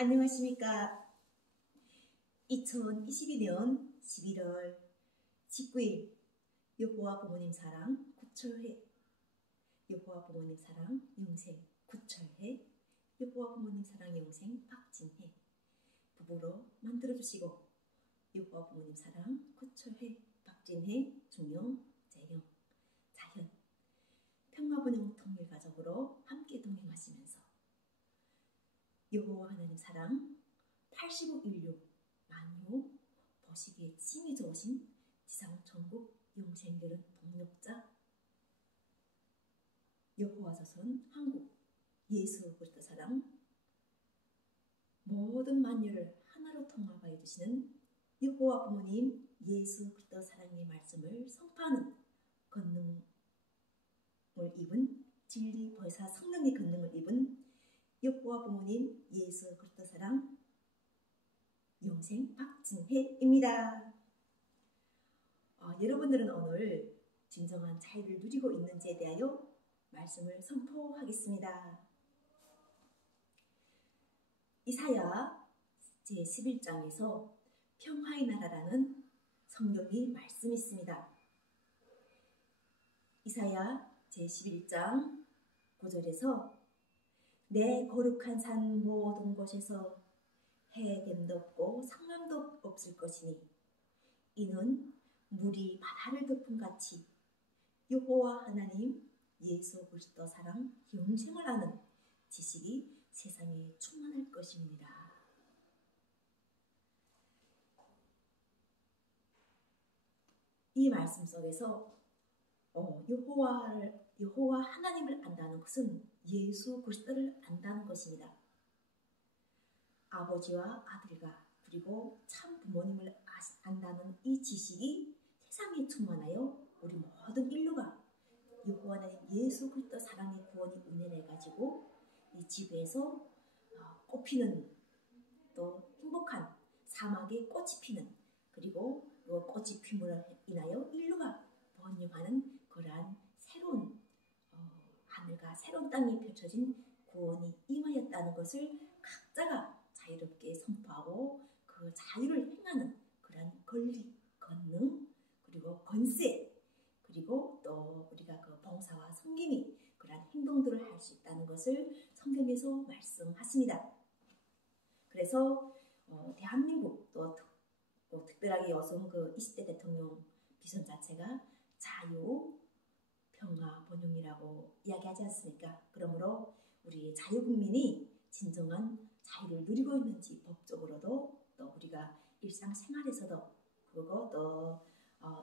안녕하십니까. 2022년 11월 19일 여호와 부모님 사랑 구철회, 여호와 부모님 사랑 영생 구철회, 여호와 부모님 사랑 영생 박진혜 부부로 만들어주시고, 여호와 부모님 사랑 구철회 박진혜 중용 재영 자현 평화번영 통일가족으로 함께 동행하시면서 여호와 하나님 사랑 80억 인류 만유 보시기에 칭이 좋으신 지상천국 영생결혼 동력자 여호와 자손 한국 예수 그리스도 사랑 모든 만유를 하나로 통합하여 주시는 여호와 부모님 예수 그리스도 사랑의 말씀을 선포하는 권능을 입은 진리 보혜사 성령의 권능을 입은 여호와 부모님 예수 그리스도 사랑 영생 박진혜입니다. 여러분들은 오늘 진정한 자유를 누리고 있는지에 대하여 말씀을 선포하겠습니다. 이사야 제11장에서 평화의 나라라는 성경의 말씀이 있습니다. 이사야 제11장 9절에서 내 거룩한 산 모든 곳에서 해됨도 없고 상함도 없을 것이니 이는 물이 바다를 덮은 같이 여호와 하나님 예수 그리스도 사랑 영생을 아는 지식이 세상에 충만할 것입니다. 이 말씀 속에서 여호와 하나님을 안다는 것은 예수 그리스도를 안다는 것입니다. 아버지와 아들과 그리고 참 부모님을 안다는 이 지식이 세상에 충만하여 우리 모든 인류가 여호와 하나님 예수 그리스도 사랑의 구원이 은혜를 가지고 이 지구에서 꽃피는 또 행복한 사막에 꽃이 피는, 그리고 그 꽃이 핌으로 인하여 인류가 번영하는 그러한 새로운 하늘과 새로운 땅이 펼쳐진 구원이 임하였다는 것을 각자가 자유롭게 선포하고 그 자유를 행하는 그러한 권리, 권능, 그리고 권세, 그리고 또 우리가 그 봉사와 섬김이 그러한 행동들을 할 수 있다는 것을 성경에서 말씀하십니다. 그래서 대한민국 또 특별하게 여성 그 20대 대통령 비전 자체가 자유, 평화, 번영이라고 이야기하지 않습니까? 그러므로 우리 자유국민이 진정한 자유를 누리고 있는지 법적으로도, 또 우리가 일상생활에서도, 그리고 또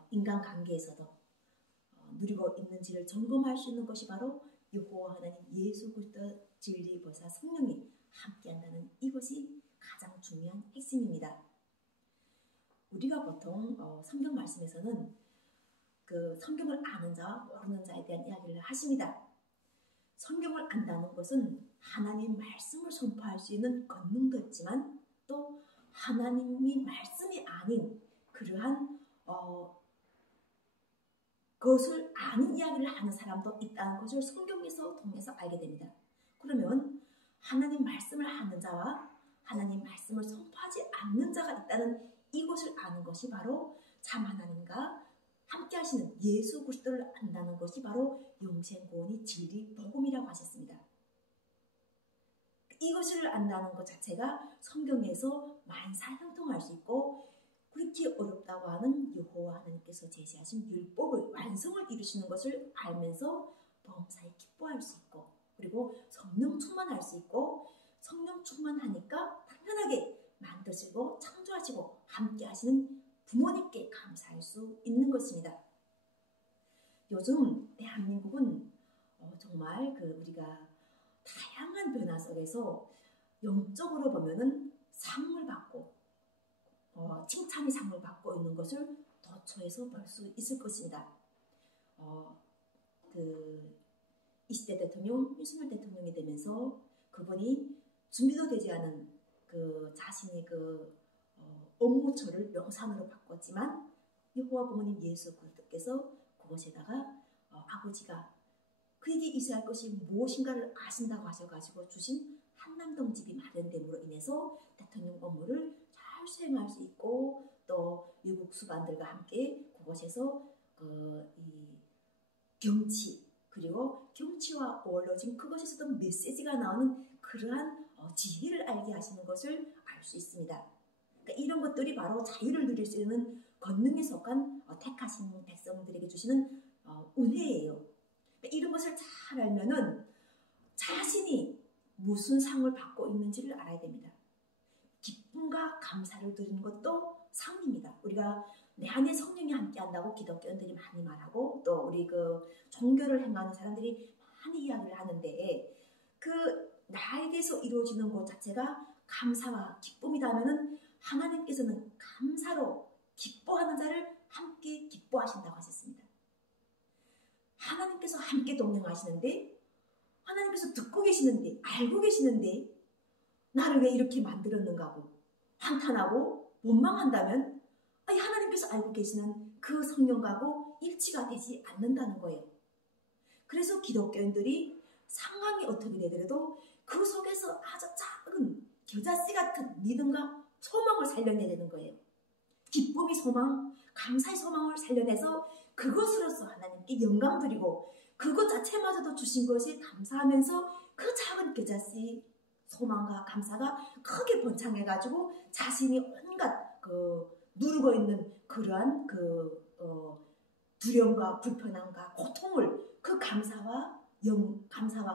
인간관계에서도 누리고 있는지를 점검할 수 있는 것이 바로 여호와 하나님 예수 그리스도 진리 보혜사 성령이 함께한다는 이것이 가장 중요한 핵심입니다. 우리가 보통 성경 말씀에서는 그 성경을 아는 자와 모르는 자에 대한 이야기를 하십니다. 성경을 안다는 것은 하나님 말씀을 선포할 수 있는 권능도 있지만, 또 하나님이 말씀이 아닌 그러한 그것을 아는 이야기를 하는 사람도 있다는 것을 성경에서 통해서 알게 됩니다. 그러면 하나님 말씀을 하는 자와 하나님 말씀을 선포하지 않는 자가 있다는 이것을 아는 것이 바로 참 하나님과 함께 하시는 예수 그리스도를 안다는 것이 바로 영생구원의 진리 복음이라고 하셨습니다. 이것을 안다는 것 자체가 성경에서 만사형통할 수 있고, 그렇게 어렵다고 하는 여호와 하나님께서 제시하신 율법을 완성을 이루시는 것을 알면서 범사에 기뻐할 수 있고, 그리고 성령 충만할 수 있고, 성령 충만하니까 당연하게 만드시고 창조하시고 함께 하시는 부모님께 감사할 수 있는 것입니다. 요즘 대한민국은 정말 우리가 다양한 변화 속에서 영적으로 보면은 상을 받고 칭찬의 상을 받고 있는 것을 도처에서 볼 수 있을 것입니다. 그 20대 대통령 윤석열 대통령이 되면서 그분이 준비도 되지 않은 그 자신의 업무처를 명산으로 바꿨지만, 여호와 부모님 예수 그리스도께서 그것에다가 아버지가 그에게 있어야 할 것이 무엇인가를 아신다고 하셔가지고 주신 한남동 집이 마련됨으로 인해서 대통령 업무를 잘 수행할 수 있고 또 외국 수반들과 함께 그곳에서 이 경치 그리고 경치와 어우러진 그것에서도 메시지가 나오는 그러한 지혜를 알게 하시는 것을 알 수 있습니다. 그러니까 이런 것들이 바로 자유를 누릴 수 있는 권능에 속한 택하신 백성들에게 주시는 은혜예요. 그러니까 이런 것을 잘 알면은 자신이 무슨 상을 받고 있는지를 알아야 됩니다. 기쁨과 감사를 드리는 것도 상입니다. 우리가 내 안에 성령이 함께한다고 기독교인들이 많이 말하고 또 우리 그 종교를 행하는 사람들이 많이 이야기를 하는데 그 나에게서 이루어지는 것 자체가 감사와 기쁨이라면은 하나님께서는 감사로 기뻐하는 자를 함께 기뻐하신다고 하셨습니다. 하나님께서 함께 동행하시는데 하나님께서 듣고 계시는데 알고 계시는데 나를 왜 이렇게 만들었는가 하고 한탄하고 원망한다면 하나님께서 알고 계시는 그 성령과고 일치가 되지 않는다는 거예요. 그래서 기독교인들이 상황이 어떻게 되더라도 그 속에서 아주 작은 겨자씨 같은 믿음과 소망을 살려내야 되는 거예요. 기쁨이 소망, 감사의 소망을 살려내서 그것으로서 하나님께 영광 드리고 그것 자체마저도 주신 것이 감사하면서 그 작은 겨자씨 소망과 감사가 크게 번창해가지고 자신이 온갖 누르고 있는 그러한 두려움과 불편함과 고통을 그 감사와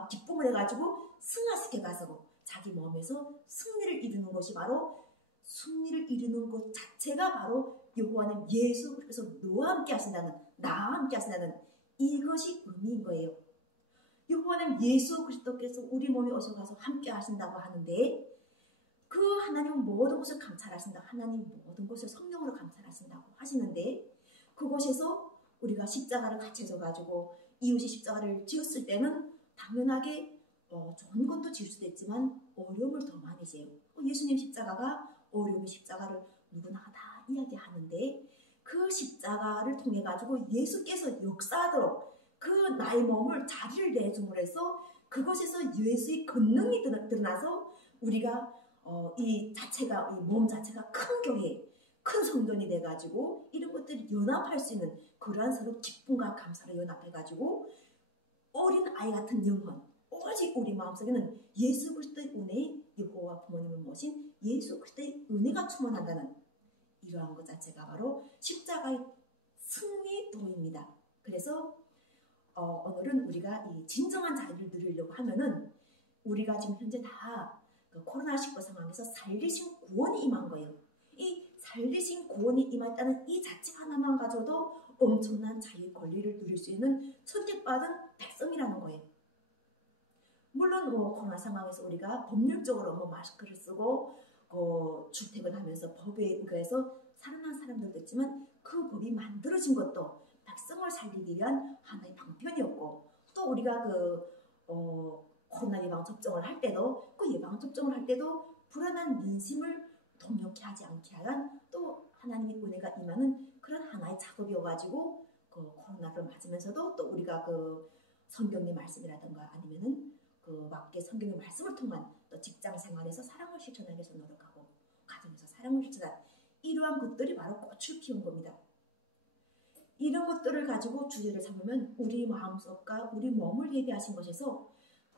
기쁨을 해가지고 승화시켜가서 자기 몸에서 승리를 이루는 것이 바로 승리를 이루는 것 자체가 바로 여호와는 예수 그리스도께서 너와 함께 하신다는 나와 함께 하신다는 이것이 의미인 거예요. 여호와는 예수 그리스도께서 우리 몸에 오셔서 함께 하신다고 하는데 그 하나님은 모든 것을 감찰하신다. 하나님 모든 것을 성령으로 감찰하신다고 하시는데 그곳에서 우리가 십자가를 같이 져가지고 이웃이 십자가를 지었을 때는 당연하게 좋은 것도 지을 수도 있지만 어려움을 더 많이 지어요. 예수님 십자가가 어려움의 십자가를 누구나 다 이야기하는데 그 십자가를 통해 가지고 예수께서 역사하도록 그 나의 몸을 자리를 내줌으로 해서 그것에서 예수의 권능이 드러나서 우리가 이 몸 자체가 큰 교회, 큰 성전이 돼가지고 이런 것들이 연합할 수 있는 그러한 서로 기쁨과 감사로 연합해가지고 어린 아이 같은 영혼, 오직 우리 마음속에는 예수 그리스도의 은혜, 여호와 부모님을 모신 예수 그리스도의 은혜가 충만한다는 이러한 것 자체가 바로 십자가의 승리도입니다. 그래서 오늘은 우리가 이 진정한 자유를 누리려고 하면은 우리가 지금 현재 다 코로나19 상황에서 살리신 구원이 임한 거예요. 이 살리신 구원이 임했다는 이 자체 하나만 가져도 엄청난 자유 권리를 누릴 수 있는 선택받은 백성이라는 거예요. 물론 코로나 상황에서 우리가 법률적으로 마스크를 쓰고 출퇴근하면서 법에 의거해서 살아난 사람들도 있지만 그 법이 만들어진 것도 백성을 살리기 위한 하나의 방편이었고 또 우리가 코로나 예방 접종을 할 때도 그 예방 접종을 할 때도 불안한 민심을 동요케 하지 않게 하는 또 하나님의 은혜가 임하는 그런 하나의 작업이어가지고 코로나를 맞으면서도 또 우리가 성경의 말씀이라든가 아니면은 맞게 성경의 말씀을 통한 또 직장 생활에서 사랑을 실천하기 위해서 노력하고 가정에서 사랑을 실천한 이러한 것들이 바로 꽃을 피운 겁니다. 이런 것들을 가지고 주제를 삼으면 우리 마음속과 우리 몸을 예비하신 것에서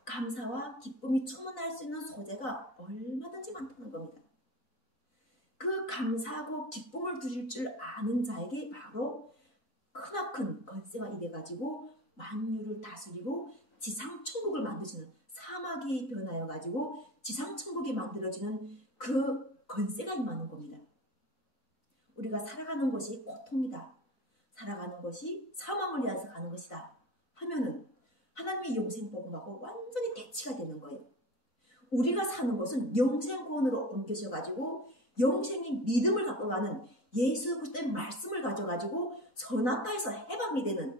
감사와 기쁨이 충만할 수 있는 소재가 얼마든지 많다는 겁니다. 그 감사하고 기쁨을 누릴 줄 아는 자에게 바로 크나큰 권세가 임해가지고 만유를 다스리고 지상천국을 만드시는 사막이 변하여가지고 지상천국이 만들어지는 그 권세가 임하는 겁니다. 우리가 살아가는 것이 고통이다. 살아가는 것이 사망을 위해서 가는 것이다 하면은 하나님의 영생복음하고 완전히 대치가 되는 거예요. 우리가 사는 것은 영생구원으로 옮겨져가지고 영생의 믿음을 갖고 가는 예수 그리스도의 말씀을 가져가지고 선악과에서 해방이 되는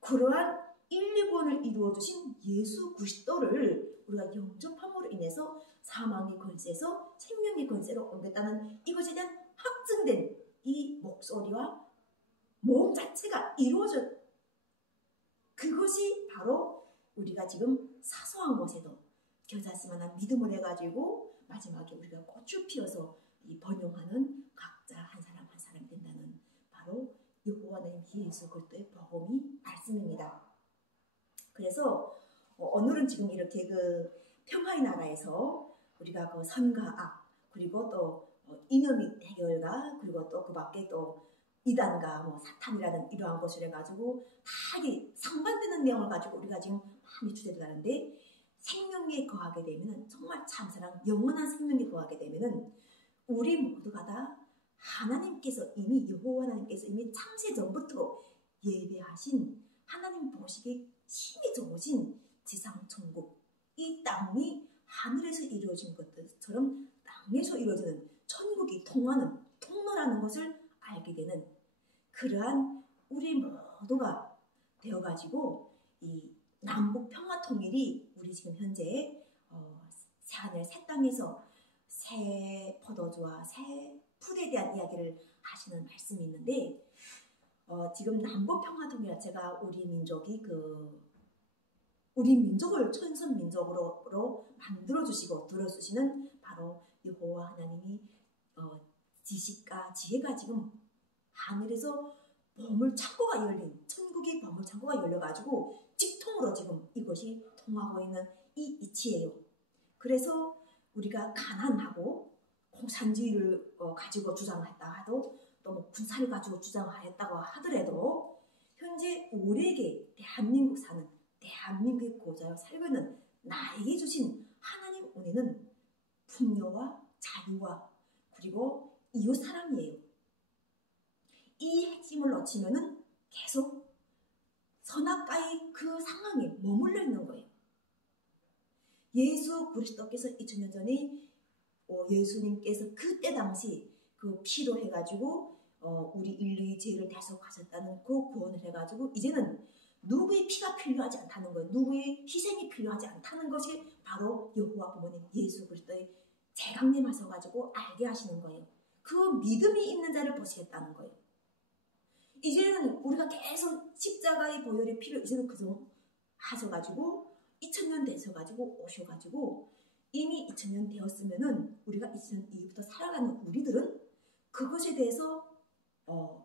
그러한 인류구원을 이루어주신 예수 그리스도를 우리가 영접함으로 인해서 사망의 권세에서 생명의 권세로 옮겼다는 이것에 대한 확증된 이 목소리와 몸 자체가 이루어져 그것이 바로 우리가 지금 사소한 것에도 겨자씨만한 믿음을 해가지고 마지막에 우리가 꽃을 피워서 이 번영하는 각자 한 사람 한 사람 된다는 바로 여호와 하나님 예수 그리스도의 복음이 말씀입니다. 그래서 오늘은 지금 이렇게 그 평화의 나라에서 우리가 그 선과 악 그리고 또 이념의 해결과 그리고 또 그 밖에 또 이단과 뭐 사탄이라는 이러한 것을 해가지고 다 상반되는 내용을 가지고 우리가 지금 많이 주제를 하는데 생명에 거하게 되면은 정말 참사랑 영원한 생명에 거하게 되면은 우리 모두가 다 하나님께서 이미 여호와 하나님께서 이미 창세 전부터 예배하신 하나님 보시기에 힘이 좋으신 지상 천국 이 땅이 하늘에서 이루어진 것들처럼 땅에서 이루어지는 천국이 통하는 통로라는 것을 알게 되는 그러한 우리 모두가 되어가지고 이 남북 평화 통일이 우리 지금 현재 새하늘 새 땅에서 새 포도주와 새 풀에 대한 이야기를 하시는 말씀이 있는데 지금 남북 평화 통일 자체가 우리 민족이 우리 민족을 천선 민족으로 만들어 주시고 들어주시는 바로 여호와 하나님이 지식과 지혜가 지금 하늘에서 보물 창고가 열린 천국의 보물 창고가 열려가지고 직통으로 지금 이것이 통하고 있는 이 이치예요. 그래서 우리가 가난하고 공산주의를 가지고 주장했다 하도 또 뭐 군사를 가지고 주장하였다고 하더라도 현재 우리에게 대한민국 사는 대한민국의 고자여 살고 있는 나에게 주신 하나님 은혜는 풍요와 자유와 그리고 이웃 사랑이에요. 이 핵심을 놓치면은 계속 선악과의 그 상황에 머물러 있는 거예요. 예수 그리스도께서 2000년 전에 예수님께서 그때 당시 그 피로 해가지고 우리 인류의 죄를 대속하셨다는 그 구원을 해가지고 이제는 누구의 피가 필요하지 않다는 거예요. 누구의 희생이 필요하지 않다는 것이 바로 여호와 부모님 예수 그리스도의 재강림하셔가지고 알게 하시는 거예요. 그 믿음이 있는 자를 보시겠다는 거예요. 이제는 우리가 계속 십자가의 보혈의 피를 이제는 그정 하셔가지고 2000년 되셔가지고 오셔가지고 이미 2000년 되었으면은 우리가 2000년 이후부터 살아가는 우리들은 그것에 대해서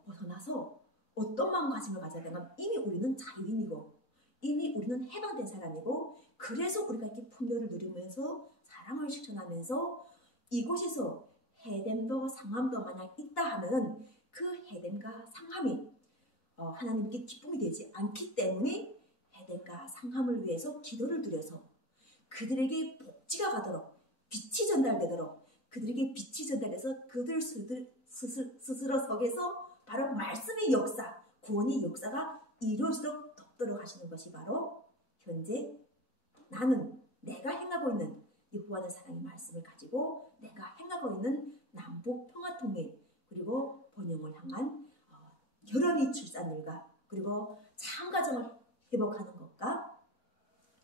벗어나서 어떤 마음가짐을 가져야 되면 이미 우리는 자유인이고 이미 우리는 해방된 사람이고 그래서 우리가 이렇게 풍요를 누리면서 사랑을 실천하면서 이곳에서 해됨도 상함도 만약 있다 하면은 그 해됨과 상함이 하나님께 기쁨이 되지 않기 때문에 해됨과 상함을 위해서 기도를 드려서 그들에게 복지가 가도록 빛이 전달되도록 그들에게 빛이 전달돼서 그들 스스로 속에서 바로 말씀의 역사, 구원의 역사가 이루어지도록 돕도록 하시는 것이 바로 현재 나는 내가 행하고 있는 여호와의 사랑의 말씀을 가지고 내가 행하고 있는 남북 평화통일 그리고 번영을 향한 결혼의 출산율과 그리고 참가정을 회복하는 것과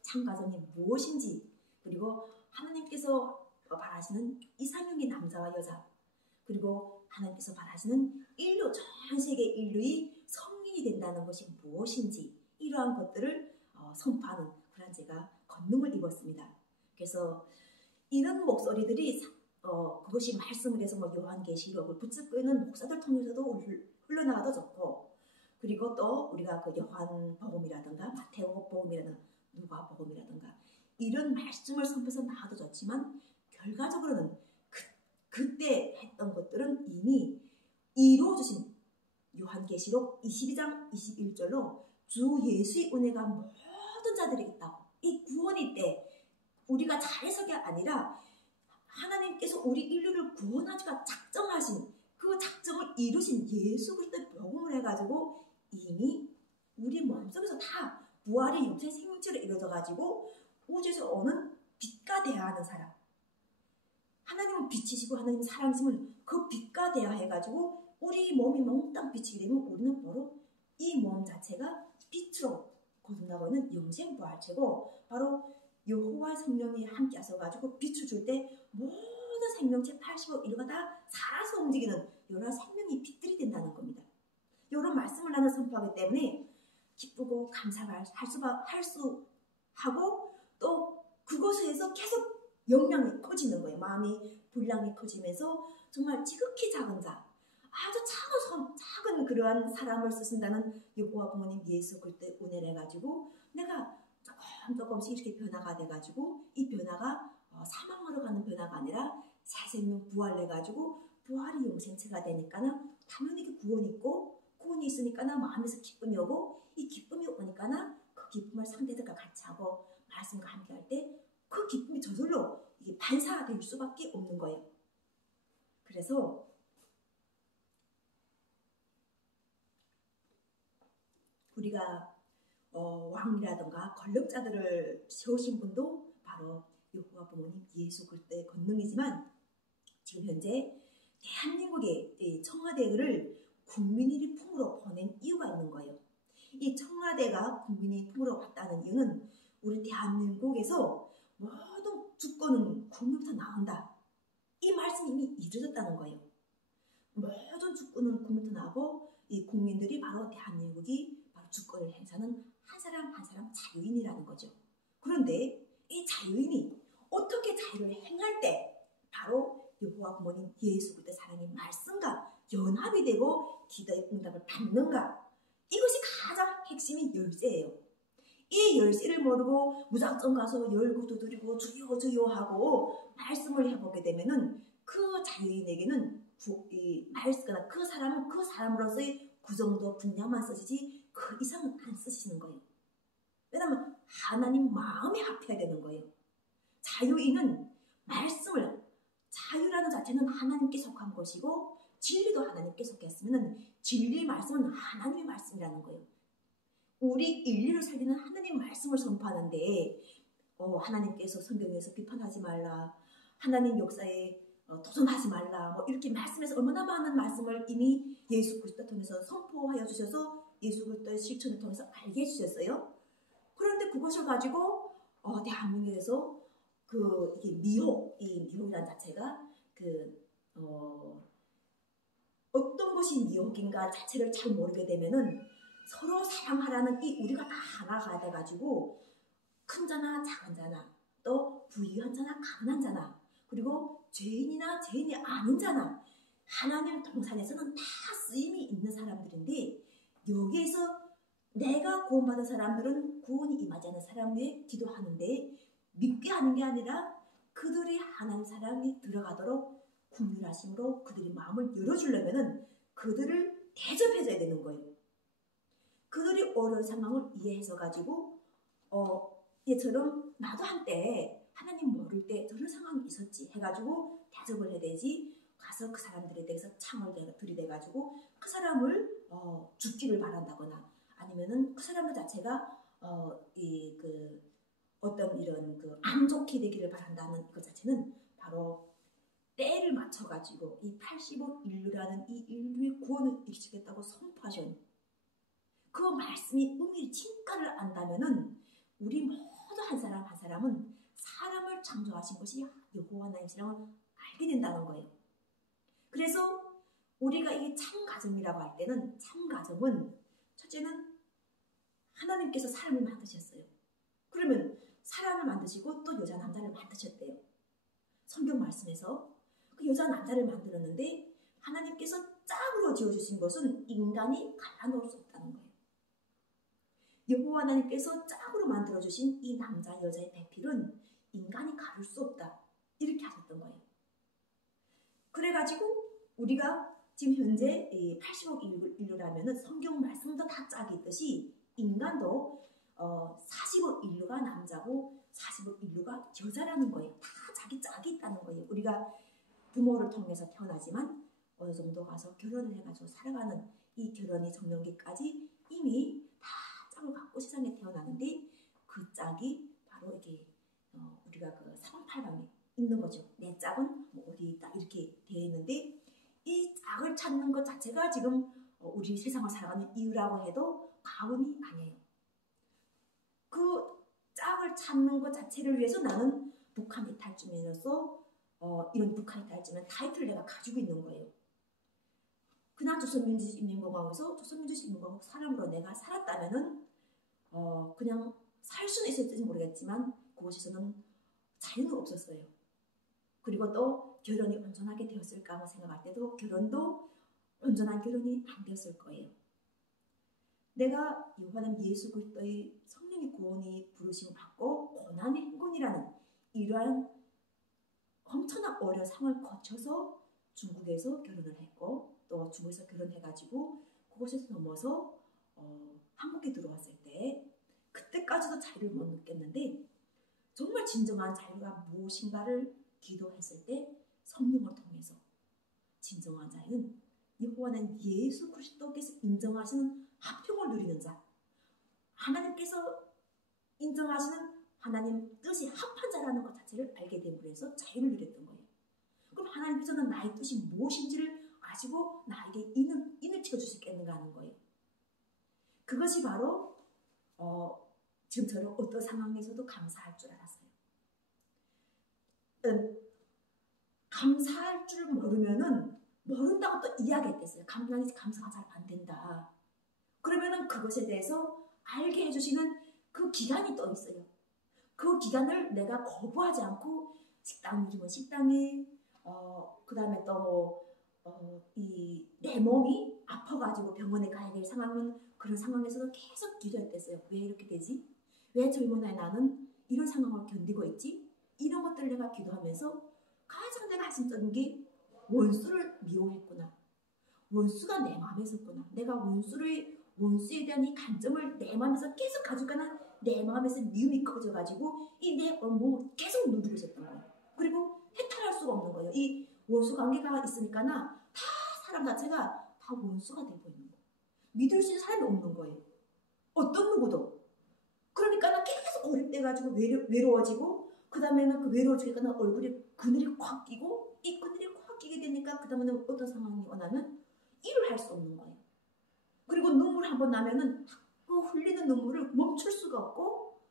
참가정이 무엇인지 그리고 하나님께서 바라시는 이상형의 남자와 여자 그리고 하나님께서 바라시는 인류 전 세계 인류의 성인이 된다는 것이 무엇인지 이러한 것들을 선포하는 그런 제가 권능을 입었습니다. 그래서 이런 목소리들이 그것이 말씀을 해서 뭐 요한계시록을 붙잡고 있는 목사들 통해서도 흘러나가도 좋고 그리고 또 우리가 그 요한복음이라든가 마태복음이라든가 누가복음이라든가 이런 말씀을 선포해서 나와도 좋지만 결과적으로는 그때 했던 것들은 이미 이루어주신 요한계시록 22장 21절로 주 예수의 은혜가 모든 자들에게 있다고 이 구원이 때 우리가 잘해서가 아니라 하나님께서 우리 인류를 구원하기가 작정하신 그 작정을 이루신 예수 그리스도의 복음을 해가지고 이미 우리 마음속에서 다 부활의 육체 생명체로 이루어져가지고 우주에서 오는 빛과 대하는 사람 하나님은 빛이시고 하나님 사랑이시면 그 빛과 대하해가지고 우리 몸이 몽땅 비치게 되면 우리는 바로 이 몸 자체가 빛으로 거듭나고 있는 영생 부활체고 바로 여호와의 성령이 함께 하셔가지고 빛을 줄 때 모든 생명체 80억 인류가 다 살아서 움직이는 이런 생명의 빛들이 된다는 겁니다. 이런 말씀을 나는 선포하기 때문에 기쁘고 감사할 수 하고 또 그곳에서 계속 역량이 커지는 거예요. 마음이 분량이 커지면서 정말 지극히 작은 자, 아주 작은 그러한 사람을 쓰신다는 여호와 부모님 예수 그리스도의 은혜를 해가지고 내가 조금씩 이렇게 변화가 돼가지고 이 변화가 사망으로 가는 변화가 아니라 새 생명 부활해가지고 부활이 영생체가 되니까는 당연히 구원이 있고 구원이 있으니까는 마음에서 기쁨이 오고 이 기쁨이 오니까는 그 기쁨을 상대들과 같이 하고 말씀과 함께 할 때 그 기쁨이 저절로 이게 반사될 수밖에 없는 거예요. 그래서 우리가 왕이라든가 권력자들을 세우신 분도 바로 여호와 부모님 예수 그리스도의 권능이지만 지금 현재 대한민국의 청와대를 국민의 품으로 보낸 이유가 있는 거예요. 이 청와대가 국민의 품으로 갔다는 이유는 우리 대한민국에서 모든 주권은 국민부터 나온다. 이 말씀이 이미 이루어졌다는 거예요. 모든 주권은 국민부터 나오고 이 국민들이 바로 대한민국이 바로 주권을 행사하는 한 사람 한 사람 자유인이라는 거죠. 그런데 이 자유인이 어떻게 자유를 행할 때 바로 여호와 부모님 예수 그리스도의 사랑의 말씀과 연합이 되고 기도의 응답을 받는가? 이것이 가장 핵심인 열쇠예요. 이 열쇠를 모르고 무작정 가서 열고 두드리고 주여 주여 하고 말씀을 해보게 되면은 그 자유인에게는 그 사람은 그 사람으로서의 그 정도 분량만 쓰시지 그 이상은 안 쓰시는 거예요. 왜냐하면 하나님 마음에 합해야 되는 거예요. 자유인은 말씀을 자유라는 자체는 하나님께 속한 것이고 진리도 하나님께 속했으면 진리 말씀은 하나님의 말씀이라는 거예요. 우리 인류를 살리는 하나님의 말씀을 선포하는데 하나님께서 성경에서 비판하지 말라, 하나님 역사에 도전하지 말라, 뭐 이렇게 말씀에서 얼마나 많은 말씀을 이미 예수 그리스도 통해서 선포하여 주셔서 예수 그리스도의 실천을 통해서 알게 해주셨어요. 그런데 그것을 가지고 대한민국에서 이게 이 미혹이라는 자체가 어떤 것이 미혹인가 자체를 잘 모르게 되면은 서로 사랑하라는 이 우리가 다 하나가 돼가지고 큰 자나 작은 자나 또 부유한 자나 가난한 자나 그리고 죄인이나 죄인이 아닌 자나 하나님 동산에서는 다 쓰임이 있는 사람들인데 여기에서 내가 구원받은 사람들은 구원이 임하지 않은 사람 위에 기도하는데 믿게 하는 게 아니라 그들이 하나님 사랑이 들어가도록 긍휼하심으로 그들의 마음을 열어주려면은 그들을 대접해줘야 되는 거예요. 그들이 어려운 상황을 이해해서 가지고 얘처럼 나도 한때 하나님 모를 때 저런 상황이 있었지 해가지고 대접을 해야 되지 가서 그 사람들에 대해서 창을 들이대가지고 그 사람을 죽기를 바란다거나 아니면은 그 사람 자체가 어떤 이런 안 좋게 되기를 바란다는 것 자체는 바로 때를 맞춰가지고 이 80억 인류라는 이 인류의 구원을 일으키겠다고 선포하신 그 말씀이 은밀히 진가를 안다면은 우리 모두 한 사람 한 사람은 사람을 창조하신 것이 여호와 하나님이라고 알게 된다는 거예요. 그래서 우리가 이게 참 가정이라고 할 때는 참 가정은 첫째는 하나님께서 사람을 만드셨어요. 그러면 사람을 만드시고 또 여자 남자를 만드셨대요. 성경 말씀에서 그 여자 남자를 만들었는데 하나님께서 짝으로 지어주신 것은 인간이 갈라놓을 수 없다는 거예요. 여호와 하나님께서 짝으로 만들어주신 이 남자 여자의 배필은 인간이 가를 수 없다 이렇게 하셨던 거예요. 그래가지고 우리가 지금 현재 80억 인류라면 성경 말씀도 다 짝이 있듯이 인간도 40억 인류가 남자고 40억 인류가 여자라는 거예요. 다 자기 짝이 있다는 거예요. 우리가 부모를 통해서 태어나지만 어느 정도 가서 결혼을 해가지고 살아가는 이 결혼의 정년기까지 이미 다 짝을 갖고 세상에 태어나는데 그 짝이 바로 이게 우리가 그 사방팔방에 있는 거죠. 내 짝은 뭐 어디 있다 이렇게 되어 있는데 이 짝을 찾는 것 자체가 지금 우리 세상을 살아가는 이유라고 해도 과언이 아니에요. 그 짝을 찾는 것 자체를 위해서 나는 북한 이탈주민으로서 이런 북한 이탈주민 타이틀을 내가 가지고 있는 거예요. 그냥 조선민주주의인민공화국에서 조선민주주의인민공화국 사람으로 내가 살았다면은 그냥 살 수는 있을지 모르겠지만 그곳에서는 자유는 없었어요. 그리고 또 결혼이 온전하게 되었을까 하고 생각할 때도 결혼도 온전한 결혼이 안 되었을 거예요. 내가 여호와는 예수 그리스도의 성령의 구원이 부르심을 받고 고난의 행군이라는 이러한 엄청난 어려운 상을 거쳐서 중국에서 결혼을 했고 또 중국에서 결혼해가지고 그곳에서 넘어서 한국에 들어왔을 때 그때까지도 자유를 못 느꼈는데 정말 진정한 자유가 무엇인가를 기도했을 때 성령을 통해서 진정한 자유는 여호와는 예수 그리스도께서 인정하시는 합평을 누리는 자, 하나님께서 인정하시는 하나님 뜻이 합한 자라는 것 자체를 알게 됨으로 해서 자유를 누렸던 거예요. 그럼 하나님께서는 나의 뜻이 무엇인지를 아시고 나에게 인을 치워줄 수 있겠는가 하는 거예요. 그것이 바로 지금처럼 어떤 상황에서도 감사할 줄 알았어요. 감사할 줄 모른다고 또 이야기했댔어요. 감사가 잘 안 된다. 그러면은 그것에 대해서 알게 해주시는 그 기간이 또 있어요. 그 기간을 내가 거부하지 않고 식당이면 식당에 그 다음에 또 내 몸이 아파가지고 병원에 가야 될 상황은 그런 상황에서도 계속 기도했댔어요. 왜 이렇게 되지? 왜 젊은 나이 나는 이런 상황을 견디고 있지? 이런 것들을 내가 기도하면서 가장 내가 핵심적인 게 원수를 미워했구나. 원수가 내 마음에 있었구나. 내가 원수에 대한 이 간점을 내 마음에서 계속 가져가는 내 마음에서 미움이 커져가지고 이 내 몸을 계속 누르고 있었던 거예요. 그리고 해탈할 수가 없는 거예요. 이 원수 관계가 있으니까나 다 사람 자체가 다 원수가 되고 있는 거예요. 믿을 수 있는 사람이 없는 거예요. 어떤 누구도. 그러니까 계속 고립돼가지고 외로워지고 그 다음에는 그 외로워지니까 얼굴에 그늘이 확 끼고 이 그늘이 확 끼게 되니까 그 다음에는 어떤 상황이 오냐면 일을 할 수 없는 거예요. 그리고 눈물 한번 나면은 그 흘리는 눈물을 멈출 수가 없고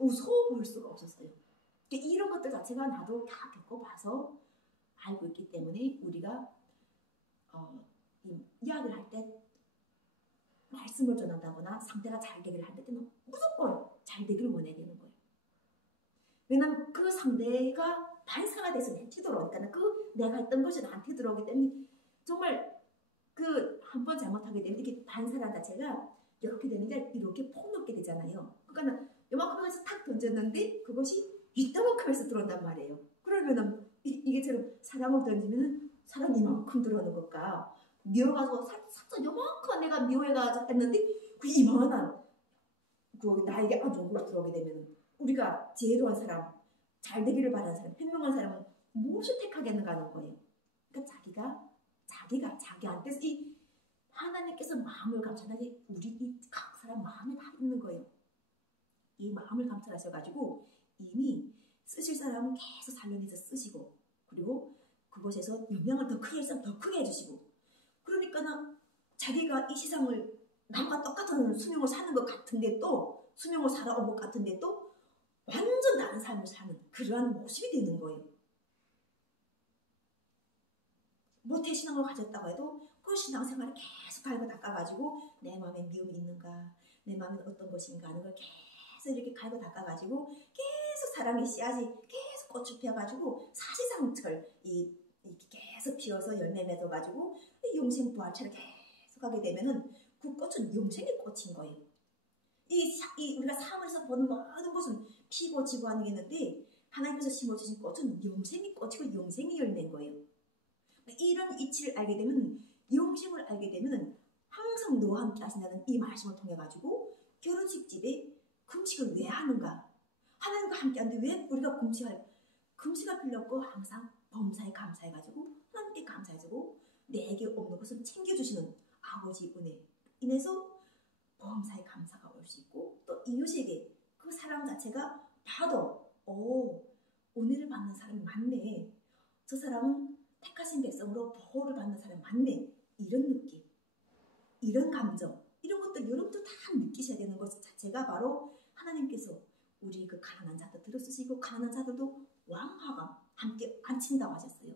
무서워 보일 수가 없었어요. 이런 것들 자체가 나도 다 겪어봐서 알고 있기 때문에 우리가 이야기를 할 때 말씀을 전한다거나 상대가 잘 되기를 할 때는 무조건 잘 되기를 원해야 되는 거예요. 왜냐면 그 상대가 반사가 돼서 내한테 들어오니까 내가 했던 것이 나한테 들어오기 때문에 정말 한번 잘못하게 되면 이렇게 반사란 자체가 이렇게 되는데 이렇게 폭넓게 되잖아요. 그러니까 요만큼에서 탁 던졌는데 그것이 이따만큼에서 들어온단 말이에요. 그러면은 이게처럼 사람을 던지면은 사람 이만큼 들어오는 것과 미워가지고 살짝 요만큼 내가 미워해가지고 했는데 그 이만한 나에게 아주 좋은 것이 들어오게 되면 우리가 지혜로운 사람, 잘 되기를 바라는 사람, 현명한 사람은 무엇을 택하겠는가 하는 거예요. 그러니까 자기가 자기한테서 이 하나님께서 마음을 감찰하지 우리 각 사람 마음에 다 있는 거예요. 이 마음을 감찰하셔가지고 이미 쓰실 사람은 계속 살려내서 쓰시고 그리고 그곳에서 영향을 더 크게 해주시고 그러니까 자기가 이 세상을 남과 똑같은 수명을 사는 것 같은데 또 수명을 살아온 것 같은데 또 완전 다른 삶을 사는 그러한 모습이 되는 거예요. 모태신앙을 가졌다고 해도 그 신앙생활을 계속 갈고 닦아가지고 내 마음에 미움이 있는가 내 마음에 어떤 것인가 하는 걸 계속 이렇게 갈고 닦아가지고 계속 사랑의 씨앗이 계속 꽃을 피워가지고 사시상철 이렇게 계속 피어서 열매 맺어가지고 영생 부활체를 계속 하게 되면은 그 꽃은 영생의 꽃인 거예요. 우리가 삶에서 보는 모든 것은 피고 지고 하는 게 있는데 하나님께서 심어주신 꽃은 영생의 꽃이고 영생의 열매인 거예요. 이런 이치를 알게 되면 영생을 알게 되면 항상 너와 함께 하신다는 이 말씀을 통해 가지고 결혼식 집에 금식을 왜 하는가? 하나님과 함께 하는데 왜 우리가 금식할 필요 없고 항상 범사에 감사해가지고 하나님께 감사해주고 내게 없는 것을 챙겨주시는 아버지 은혜 인해서 범사에 감사가 올 수 있고 또 이웃에게 그 사람 자체가 봐도 은혜를 받는 사람이 많네. 저 사람은 택하신 백성으로 보호를 받는 사람이 많네. 이런 느낌, 이런 감정, 이런 것들 여러분도 다 느끼셔야 되는 것 자체가 바로 하나님께서 우리 그 가난한 자들 들어쓰시고 가난한 자들도 왕화가 함께 앉힌다고 하셨어요.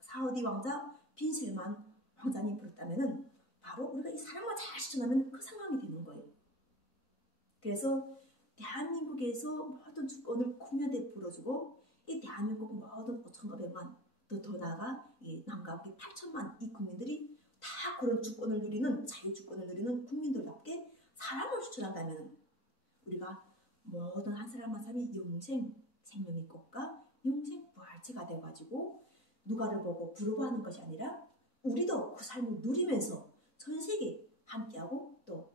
사우디 왕자 빈셀만 왕자님 부르다면은 바로 우리가 이 사람만 잘 시청하면 그 상황이 되는 거예요. 그래서 대한민국 대한민국에서 모든 주권을 국민한테 풀어주고 이 대한민국 모든 5,500만 더 나아가 이 남과 북 8천만 이 국민들이 다 그런 주권을 누리는 자유주권을 누리는 국민들답게 사람을 추천한다면 우리가 모든 한 사람 한 사람이 영생 생명의 꽃과 영생 부활체가 되어가지고 누가를 보고 부러워하는 것이 아니라 우리도 그 삶을 누리면서 전 세계 함께하고 또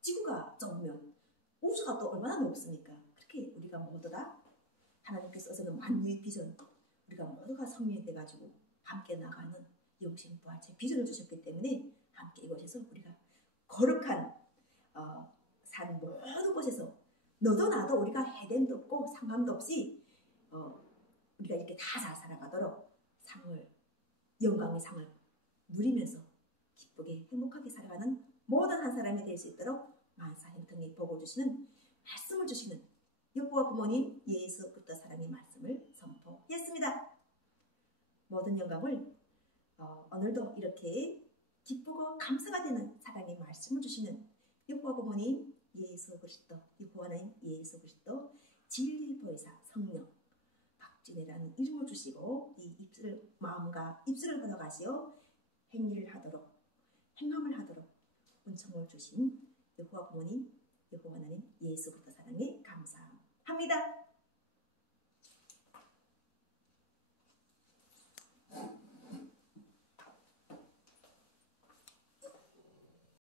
지구가 좁으면 우주가 또 얼마나 높습니까? 그렇게 우리가 모두 다 하나님께서 써서는 만유의 비전 우리가 모두가 성령이 돼가지고 함께 나가는 영생 부활체 비전을 주셨기 때문에 함께 이곳에서 우리가 거룩한 산 모든 곳에서 너도 나도 우리가 해됨도 없고 상관도 없이 우리가 이렇게 다 잘 살아가도록 영광의 상을 누리면서 기쁘게 행복하게 살아가는 모든 한 사람이 될 수 있도록 만사 형통에 복을 주시는 말씀을 주시는 여호와 부모님 예수 그리스도 사랑의 말씀을 선포했습니다. 모든 영광을 오늘도 이렇게 기쁘고 감사가 되는 사랑의 말씀을 주시는 여호와 부모님 예수 그리스도 여호와 하나님 예수 그리스도 진리의 보혜사 성령 박진혜라는 이름을 주시고 이 마음과 입술을 걸어가시어 행위를 하도록 행함을 하도록 은총을 주신 여호와 부모님 여호와 하나님 예수 그리스도 사랑에 감사합니다.